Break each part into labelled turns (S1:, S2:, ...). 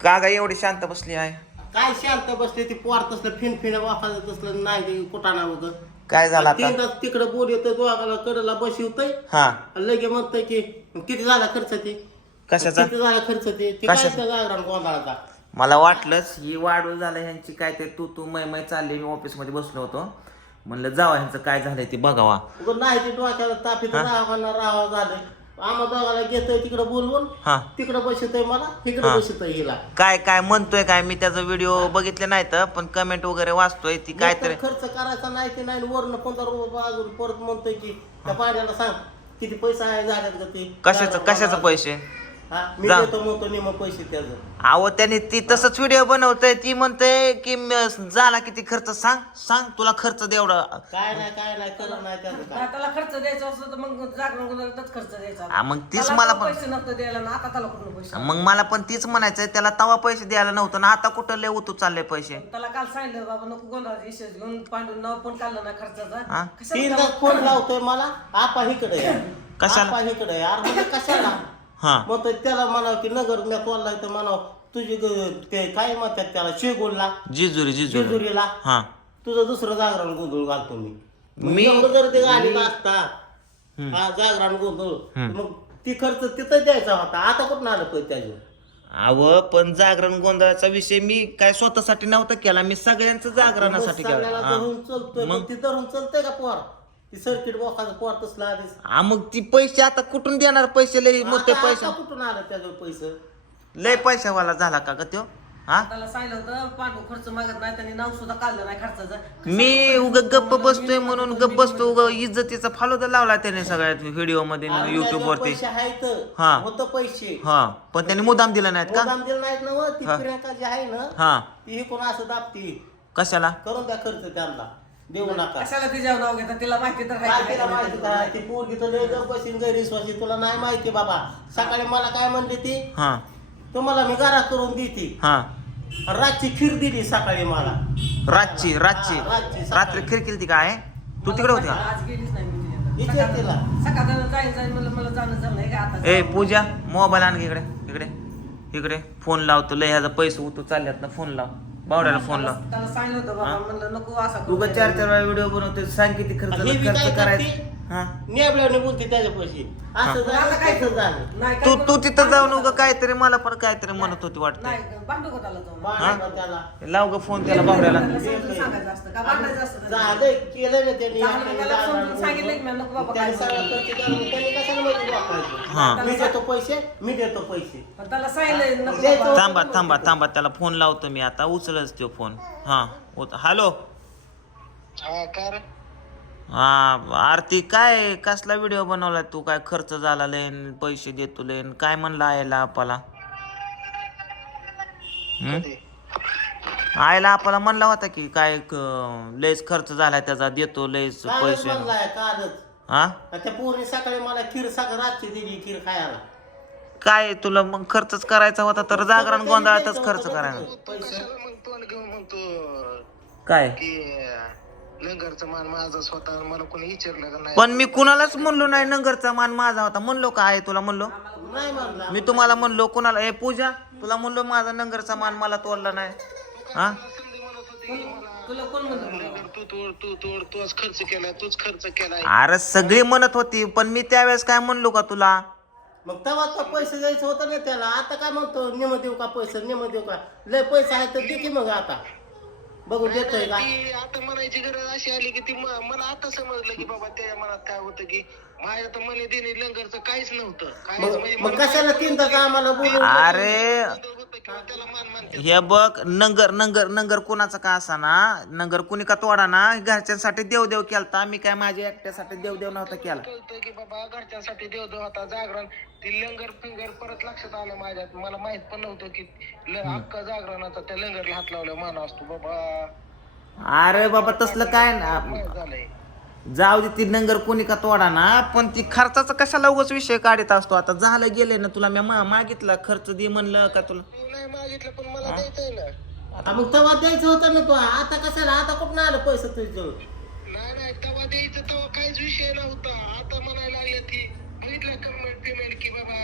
S1: का गा एवढी शांत बसली आहे?
S2: काय शांत बसले ती पोर तसलं फिनफिन वाफायचं तसलं नाही ते कुटाणा वगैरे.
S1: काय झालं आता?
S2: तीनदा तिकडं बोल येतोय दोघाला कडेला बसवतोय
S1: हा
S2: लगे म्हणतोय की किती झाला खर्च ते
S1: कशाचा?
S2: किती झाला खर्च ते काय
S1: कशाचा?
S2: त्या जागरण गोंधळाचा.
S1: मला वाटलंच ही वाढू झालं ह्यांची काय ते तू मै चालली. मी ऑफिस मध्ये बसलो होतो, म्हणलं जावा ह्यांचं काय झालंय ते बघावा.
S2: उगाच नाही ते डोक्याला तापीत राहावा झालंय. आम्हा दोघाला घेतोय तिकडे बोलवून
S1: हा
S2: तिकडे बसतोय मला तिकडे
S1: हा.
S2: बसतोय हिला.
S1: काय काय म्हणतोय काय? मी त्याचा व्हिडिओ बघितले नाहीत पण कमेंट वगैरे वाचतोय ती काय
S2: एकतर
S1: तरी.
S2: खर्च करायचा नाही की नाही वरनं 15 रुपये अजून परत म्हणतोय की त्या पाण्याला सांग किती पैसा आहे झाल्यात का ते
S1: कशाचं पैसे?
S2: हा मी
S1: जा.
S2: देतो म्हणतो निम पैसे त्याचं.
S1: अहो त्याने ती तसंच व्हिडिओ बनवतय. ती म्हणते की झाला किती खर्च सांग तुला खर्च देवढा.
S2: काय नाही करत नाही त्याचं काय.
S3: त्याला खर्च द्यायचा असतो तर मग जागरण गुन्ह्यालाच खर्च द्यायचा.
S1: हा, मग तीच
S3: त्याला
S1: मला
S3: पण
S1: पण
S3: पैसे नव्हते द्यायला ना आता त्याला कुठून पैसे.
S1: मग मला पण तीच म्हणायचंय त्याला तवा पैसे द्यायला नव्हतं ना आता कुठं लय उतू चालले पैसे.
S3: त्याला काल सांगितलं बाबा नको गोंधळाचा विषय घेऊन पांडून नाव पण काढलं ना
S1: हा?
S3: खर्चाचा.
S2: तीनदा फोन लावतोय मला आपा इकडे या.
S1: कशाला?
S2: आपा इकडे यार म्हणजे कशाला
S1: हा
S2: मग त्याला म्हणावं की नगर मी तोडलाय तर म्हणावं तुझी ते काय म्हणतात त्याला शेगोलला
S1: जिजुरी
S2: जेजुरीला
S1: हा
S2: तुझं दुसरं जागरण गोंधळ घालतो मी
S1: मी-
S2: एवढं जर ते गाडीला असता हा जागरण गोंधळ मग ती खर्च तिथं द्यायचा होता आता कुठं आलं पैसे त्याच्यावर.
S1: अव पण जागरण गोंधळाचा विषय मी काय स्वतःसाठी नव्हता केला. मी सगळ्यांचं जागरणासाठी
S2: सगळ्याला
S1: केला.
S2: धरून चलतोय मग ती धरून चलतंय का पोर ती सर्किट बोकाचं पोर तसलं आधीच.
S1: हा मग ती पैसे आता कुठून देणार? पैसे लय मोठे
S2: आता
S1: पैसे.
S2: कुठून आलं त्याच्यावर पैसे.
S1: लय पैशावाला झाला का ग त्यो? हा
S3: त्याला सांगितलं होतं पांडू खर्च मागत नाही त्यांनी नाव सुद्धा काढलं नाही खर्चाचं.
S1: मी उग गप्प बसतोय म्हणून गप्प बसतो. उग इज्जतीचा फालुदा लावला त्याने सगळ्यात व्हिडिओ मध्ये
S2: आणि
S1: युट्यूब
S2: त्याच्यावर
S1: वरती.
S2: पैसे आहेत
S1: हा.
S2: होतं पैसे
S1: हा पण त्यांनी मुद्दाम दिला नाहीत का?
S2: मुद्दाम दिलं नाहीत ना व. ती
S1: हा.
S2: प्रियंका जी आहे ना
S1: हा
S2: ती कोण असं दाबती
S1: कशाला?
S2: करून द्या खर्च त्यांना देऊ नका.
S3: कशाला तिच्यावर नाव घेतात तिला माहिती तर
S2: काय तिला माहिती काय ती पोरगी तर लय गप्प बसीन गैरविश्वासी तुला नाही माहिती बाबा. सकाळी मला काय म्हणली ती
S1: हा
S2: तुम्हाला मी घरा करून देते
S1: हा
S2: रातची खीर दिली सकाळी मला.
S1: रातची
S2: रातची सकाळी.
S1: रात्री खीर केली ती काय? तू तिकडे होती का?
S3: आज गेलीच नाही मी
S2: विचार तिला.
S3: सकाळ जाईन म्हणलं मला जाणं झालं नाही का आता.
S1: ए पूजा मोबाईल आण इकडे इकडे इकडे. फोन लावतो लय ह्याचा पैसे उतू चालल्यात ना. फोन लाव बावड्याला फोन लाव.
S3: त्याला सांगितलं होतं बाबा म्हणलं नको असा
S1: तू
S3: करू.
S1: 4 वेळा व्हिडिओ बनवतोय. सांग किती खर्च
S2: हे बी काय
S1: खर्च
S2: करते?
S1: करायचं. हा
S2: नेबल्याने बोलते त्याच्या पैसे असं
S3: आता
S2: झालं
S3: काय
S2: तसं झालं.
S3: नाही
S1: तू
S3: काय
S1: तू
S3: करू?
S1: तिथं जाऊन उगा काहीतरी मला पण काहीतरी म्हणत होती वाटतं.
S3: नाही भांडू का त्याला जाऊन?
S2: बाळाला त्याला
S1: लाव ग फोन त्याला बावड्याला.
S3: त्याला समजून सांगायचं असतं का भांडायचं असतं त्याला?
S2: झालंय केलं ना त्यांनी.
S3: चांगलं त्याला समजून सांगितलं की मी नको बाबा
S2: त्यांनी
S3: काय
S2: सगळं खर्च केला. मग त्यांनी कशाला मध्ये
S1: हा.
S2: वापरायचं? मी देतो पैसे मी देतो पैसे.
S3: पण त्याला सांगितलं नको
S2: द्यायचं
S3: बाबा.
S1: थांबा त्याला फोन लावतो मी आता. उचलच तो फोन. हा हॅलो.
S2: हा काय
S1: हा आरती काय कसला व्हिडिओ बनवलाय तू? काय खर्च झाला लेन पैसे देतो लेन काय म्हणला आयला आपाला? आयला आपाला म्हणला होता की काय लयच खर्च झालाय त्याचा देतो लयच
S2: कालच
S1: पैसे.
S2: म्हणलाय कालच.
S1: हा
S2: त्या पोरी सकाळी मला खीर साखर रातची दिली खीर खायला.
S1: काय तुला मग खर्चच करायचा होता तर जागरण गोंधळातच खर्च करायला.
S2: पैसे
S4: मग तोंड घेऊन म्हणतो
S1: काय
S4: की लंगरचा मान माझा स्वतः मला कोणी विचारलं का नाही.
S1: पण मी कुणालाच म्हणलो नाही नगरचा मान माझा होता. म्हणलो का आहे तुला म्हणलो?
S2: नाही म्हणला.
S1: मी तुम्हाला म्हणलो कुणाला? ए पूजा तुला म्हणलो माझा नगरचा मान मला तोडला नाही. हा
S4: संधी म्हणत होती की मला
S3: तुला कोण म्हणलं?
S4: लंगर तू तोड तूच खर्च केलाय तूच खर्च केलाय.
S1: अरे सगळी म्हणत होती पण मी त्यावेळेस काय म्हणलो का तुला?
S2: मग तेव्हा तो पैसे द्यायचं होतं ना त्याला. आता काय म्हणतो नेम देऊ का पैसे नेम देऊ का? लय पैसे आहे तर दे की मग आता बघून देतोय का?
S4: ती आता म्हणायची गरज अशी आली की ती मला आता समजलं की बाबा त्या मनात काय होतं की माझ्या तर मने देणे लंगरचं काहीच नव्हतं. काहीच म्हणजे
S2: मग कशाला तीनदा आम्हाला बोलून
S1: अरे
S4: होतं किंवा त्याला मान मानते.
S1: हे बघ नंगर कुणाचा का असा ना नंगर कुणी का तोडा ना घरच्यांसाठी देव केलता. मी काय माझ्या एकट्यासाठी देव नव्हता केला.
S4: कळतं की बाबा घरच्यांसाठी देव होता जागरण. ती लंगर फिंगर परत लक्षात आलं माझ्यात. मला माहित पण नव्हतं की अख्खा जागरणाचा त्या लंगरला हात लावला मान असतो बाबा.
S1: अरे बाबा तसलं काय ना
S4: माहित झालंय.
S1: जाऊ दे ती नंगर कोणी का तोडा ना. पण ती खर्चाचा कशाला उगाच विषय काढत असतो. आता झालं गेले ना तुला मी मागितला खर्च दे म्हणलं का तुला?
S4: तू नाही मागितलं पण मला द्यायचंय ना.
S2: आता मग तेव्हा द्यायचं होतं ना तो. आता कशाला आता कुठं आलं पैसे तुझ्याजवळ?
S4: नाही तेव्हा द्यायचं तेव्हा काहीच विषय नव्हता. आता म्हणायला लागले ती बघितलं पेमेंट की बाबा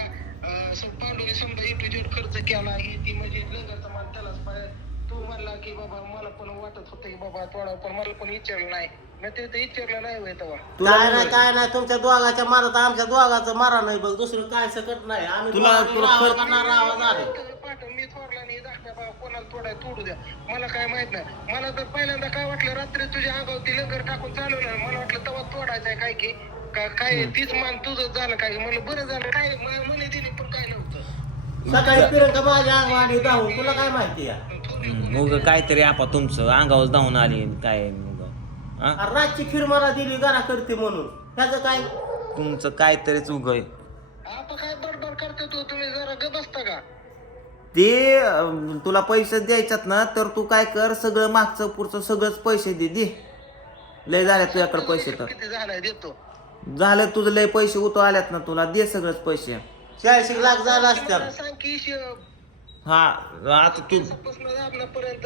S4: पांडूने समजा इटूजेट खर्च केला ही ती म्हणजे लंगरचा माल त्यालाच पाहिजे. तू म्हणला की बाबा मला पण वाटत होतं की बाबा थोडा, पण मला पण विचारलं नाही. मी ते विचारलं नाही होय तेव्हा.
S2: काय नाही तुमच्या दोघाच्या मारत आमच्या दोघाचं मारा नाही बघ, दुसरं काय सकट नाही. आम्ही
S1: तुला
S2: राहावं का नाही राहावं झालं.
S4: पाठव मी थोडला नाही दाखल्या बाबा कोणाला तोडू द्या, मला काय माहित नाही. मला तर पहिल्यांदा काय वाटलं रात्री तुझ्या अंगावरती लंगर टाकून चालवलं, मला वाटलं तेव्हा तोडायचंय काय की काय तीच मान तुझं झालं काय. म्हणलं बरं झालं काय म्हणे दिली पण काय नव्हतं.
S2: सकाळी पिरंका माझ्या अंगवाणी धावून तुला काय माहिती आहे.
S1: उग काहीतरी आपा तुमचं अंगावर धावून आली काय मग हा?
S2: अरे रातची खीर मला दिली घरा करते म्हणून त्याचं काय.
S1: तुमचं काहीतरीच उग आहे.
S4: आता काय बडबड करतो तू, तुम्ही जरा ग बसता का.
S1: ते तुला पैसे द्यायच्यात ना तर तू काय कर, सगळं मागचं पुढचं सगळंच पैसे दे लय झाले तुझ्याकडे पैसे. तर
S4: किती झालाय देतो.
S1: झालं तुझं लय पैसे उतो आल्यात ना, तुला दे सगळंच पैसे.
S2: 40 लाख झाला असत्या.
S4: मला सांग की
S1: हा आता तू
S4: पर्यंत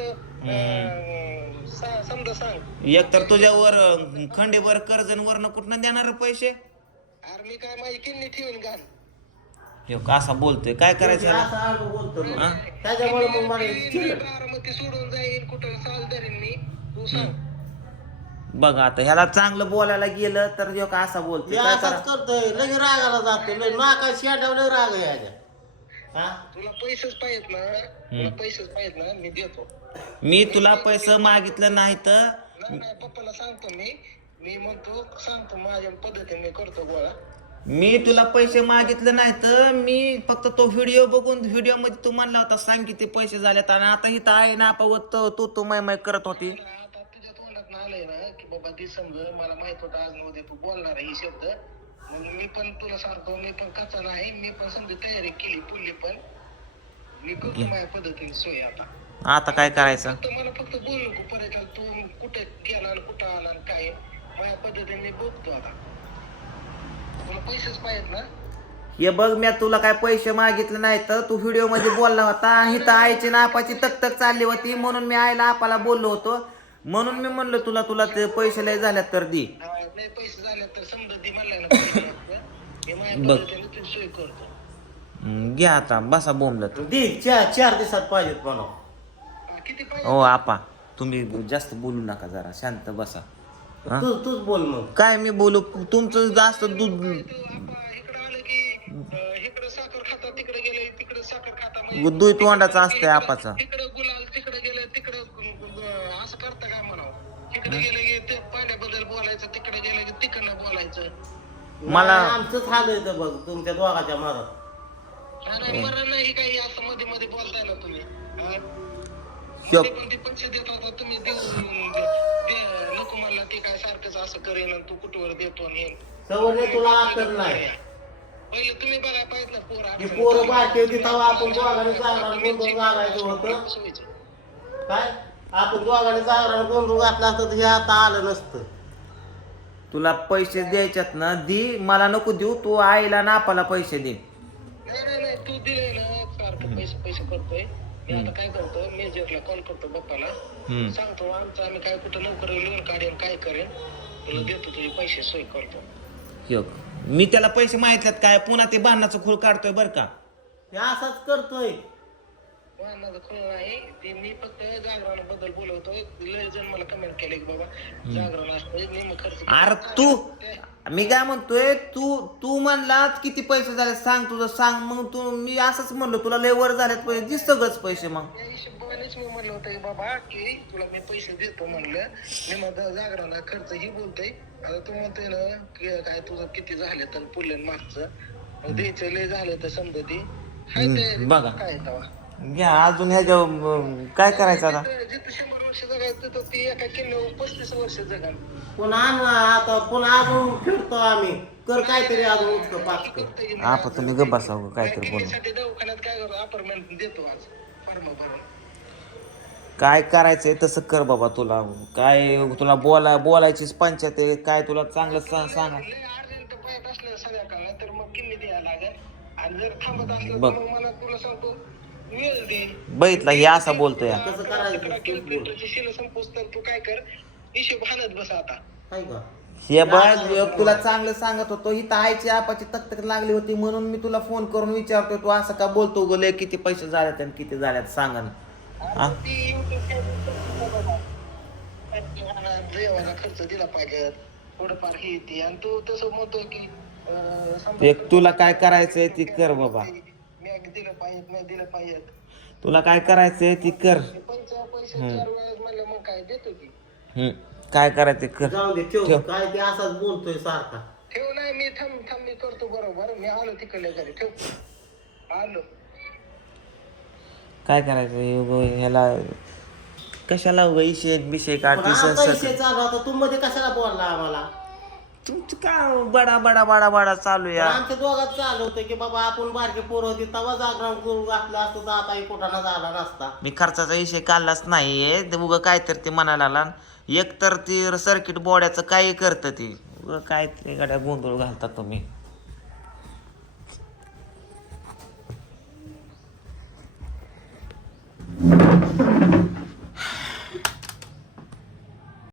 S4: समजा सांग.
S1: एक तर तुझ्यावर खंडेभर कर्ज वरनं कुठनं देणार रे पैसे.
S4: अरे मी काय माझी किडनी ठेवून घाल.
S1: ह्यो कसा बोलतोय, काय करायचं याला?
S2: असं आडू बोलतो मग.
S1: हा?
S2: त्याच्यामुळे मग मला चिड.
S4: बारामती सोडून जाईल कुठं साल धरीन मी, तू सांग.
S1: बघ आता ह्याला चांगलं बोलायला गेलं तर ह्यो का असा बोलतोय, काय करा.
S2: असंच करतोय लगे रागाला जातो लय नाका शेंडावलं राग आहे याच्या. हा?
S4: तुला पैसेच पाहिजेत ना, तुला पैसेच पाहिजेत ना, मी देतो.
S1: मी तुला पैसे मागितलं नाही तर
S4: नाही नाही पप्पाला सांगतो मी म्हणतो सांगतो माझ्या पद्धतीने मी करतो गोळा.
S1: मी तुला पैसे मागितले नाही तर मी फक्त तो व्हिडिओ बघून व्हिडिओ मध्ये तू म्हणला होता सांग किती पैसे झालेत, आणि आता इथं आहे ना पावत तू माय करत होती.
S4: आता तुझ्या तोंडात आलंय ना की बाबा ती समज मला माहित होतं आज नव्हते तू बोलणार आहे ही शब्द, मग मी पण तुला सांगतो मी पण कच्चा नाही, मी पण समजा तयारी केली पुढली पण मी करतो माझ्या पद्धतीने सोय.
S1: आता काय करायचं?
S4: फक्त मला फक्त बोल नको परत तू कुठे गेला आणि कुठं आला आणि काय माझ्या पद्धतीने मी बघतो. आता तुला पैसेच पाहिजेत ना.
S1: हे बघ मी तुला काय पैसे मागितले नाही तर तू व्हिडिओ मध्ये बोलला होता, इथं आईची ना आपाची तक चालली होती म्हणून मी आईला आपाला बोललो होतो, म्हणून मी म्हणलं तुला ते पैसे लय झाल्यात तर दे.
S4: नाही पैसे झाले तर समजा दे म्हणलं ना मी माझ्या पद्धतीने तुझी सोय करतो.
S1: घ्या आता बसा बोंबलत.
S2: दे 4 दिवसात पाहिजेत म्हणा.
S4: किती पाहिजे.
S1: ओ आपा तुम्ही जास्त बोलू नका, जरा शांत बसा. हा?
S2: तूच बोल मग.
S1: काय मी बोलू, तुमचं जास्त दूध
S4: इकडे आलं की इकडे साखर खाता, तिकडे गेले तिकडे साखर खाता,
S1: दुई तोंडाचा असतंय आपाचा.
S4: तिकडे गुलाल, तिकडे गेले तिकडे असं करता काय म्हणावं. इकडे गेले की ते पाण्याबद्दल बोलायचं, तिकडे गेले की तिकडनं बोलायचं.
S1: मला
S2: आमचंच हाल येतं बघ तुमच्या दोघाच्या मारत.
S4: नाही मरण नाही काही असं मध्ये मध्ये बोलताय ना तुम्ही.
S1: शोक.
S4: पण ते पैसे देत होता तुम्ही नको म्हणला ते काय सारखंच असं करेन आणि तू कुठवर देतो आणि
S2: सवय तुला अक्कल नाही.
S4: पहिले तुम्ही बघा पाहिजे ना
S2: ही पोरं बारकी होती तेव्हा आपण दोघांनी जागरण गोंधळ घालायचं होतं. काय आपण दोघांनी जागरण गोंधळ घातला असतं तर हे आता आलं नसतं.
S1: तुला पैसे द्यायच्यात ना दी, मला नको देऊ, तू आईला ना आपाला पैसे दे.
S4: नाही तू दिले ना सारखं पैसे करतोय. मी आता काय करतो, मेजरला कॉल करतो पप्पाला, सांगतो आमचं आम्ही काय कुठं लवकर लोन काढेन काय करेन, तुला देतो तुझे पैसे सोय करतो.
S1: ह्यो, मी त्याला पैसे माहितल्यात काय, पुन्हा ते भांडणाचं खूळ काढतोय बर का.
S2: हे असंच करतोय.
S4: माझं खरं नाही ते, मी फक्त जागरणाबद्दल बोलवतो. लय जण मला कमेंट केले की बाबा जागरण असतं निम खर्च.
S1: अरे तू, मी काय म्हणतोय, तू म्हणला किती पैसे झाले सांग, तुझं सांग. मग मी असंच म्हणलो तुला लय वर झालेत पैसे, दि सगळंच पैसे. मग
S4: त्या हिशोबानेच मी म्हणलं होतं की बाबा की तुला मी पैसे देतो म्हणलं. मी माझं जागरणा खर्च ही बोलतोय. आता तू म्हणतोय ना की काय तुझं किती झाले तर पुढलं मागचं द्यायचं लय झालं तर समजा ती
S1: बघा.
S4: काय तेव्हा
S1: घ्या अजून ह्याच्या काय करायचं आता.
S4: जिथं 100 वर्ष जगायचं तर ती एका किल्ल्यावर 35 वर्ष जगाल.
S2: पुन्हा आता पुन्हा अजून फिरतो आम्ही. कर काहीतरी अजून उचक पाचक.
S1: आपण तुम्ही गप्प बसावं काहीतरी बोलू.
S4: साठी दवाखान्यात काय करतो अपार्टमेंट देतो आज फॉर्म भरून.
S1: काय करायचंय तसं कर बाबा. तुला काय, तुला बोलायचीच पंचायत आहे काय, तुला चांगलं सांगा.
S4: लय अर्जंट पाहत असलं सगळ्या काळात तर मग किल्ली द्यायला लागेल. आणि जर थांबत असलं तर मग मला तुला सांगतो वेळ दे.
S1: बघितला हे असा बोलतोय.
S2: कसं करायचं?
S4: कॅल्क्युलेटरची शिला संपूस तर तू काय कर, हिशोब हाणत बस आता.
S2: काय का
S1: हे बघ तुला चांगलं सांगत होतो ही आईची आपाची तकतक लागली होती म्हणून मी तुला फोन करून विचारतोय तू असं का बोलतो गोले किती पैसे झालेत आणि किती झाल्यात सांग ना. हा?
S4: देवाला खर्च दिला पाहिजे थोडंफार हे येते आणि तू तसं म्हणतो की
S1: ते तुला काय करायचंय ती कर बाबा.
S4: मी दिलं पाहिजे मी दिलं पाहिजे
S1: तुला काय करायचंय ती कर.
S4: पैसे 4 वेळेस म्हणलं मग काय देतो की
S1: काय करायचं कर.
S2: जाऊ दे ठेव काय ते असाच बोलतोय सारखा.
S4: ठेव नाही मी थांब मी करतो बरोबर मी आलो तिकडल्या घरी ठेव आलो.
S1: काय करायचं ह्याला कशाला विषय
S2: पण आता
S1: काढते
S2: विषय चालू आता तू मध्ये कशाला बोलला आम्हाला.
S1: तुमचं काय बडा बडा बडा बडा चालू
S2: पण
S1: या.
S2: आमच्या दोघात चालू होतं की बाबा आपण बारके पोरं होती तेव्हा जागरण करून घातलं असतं तर आता कुठाना झाला नसता.
S1: मी खर्चाचा विषय काढलाच नाहीये ते उगं काय तर ते म्हणायला लागला. एक तर ती सर्किट बोर्डाचं काही करतं ती उगं काय ते गाड्या गोंधळ घालता तुम्ही.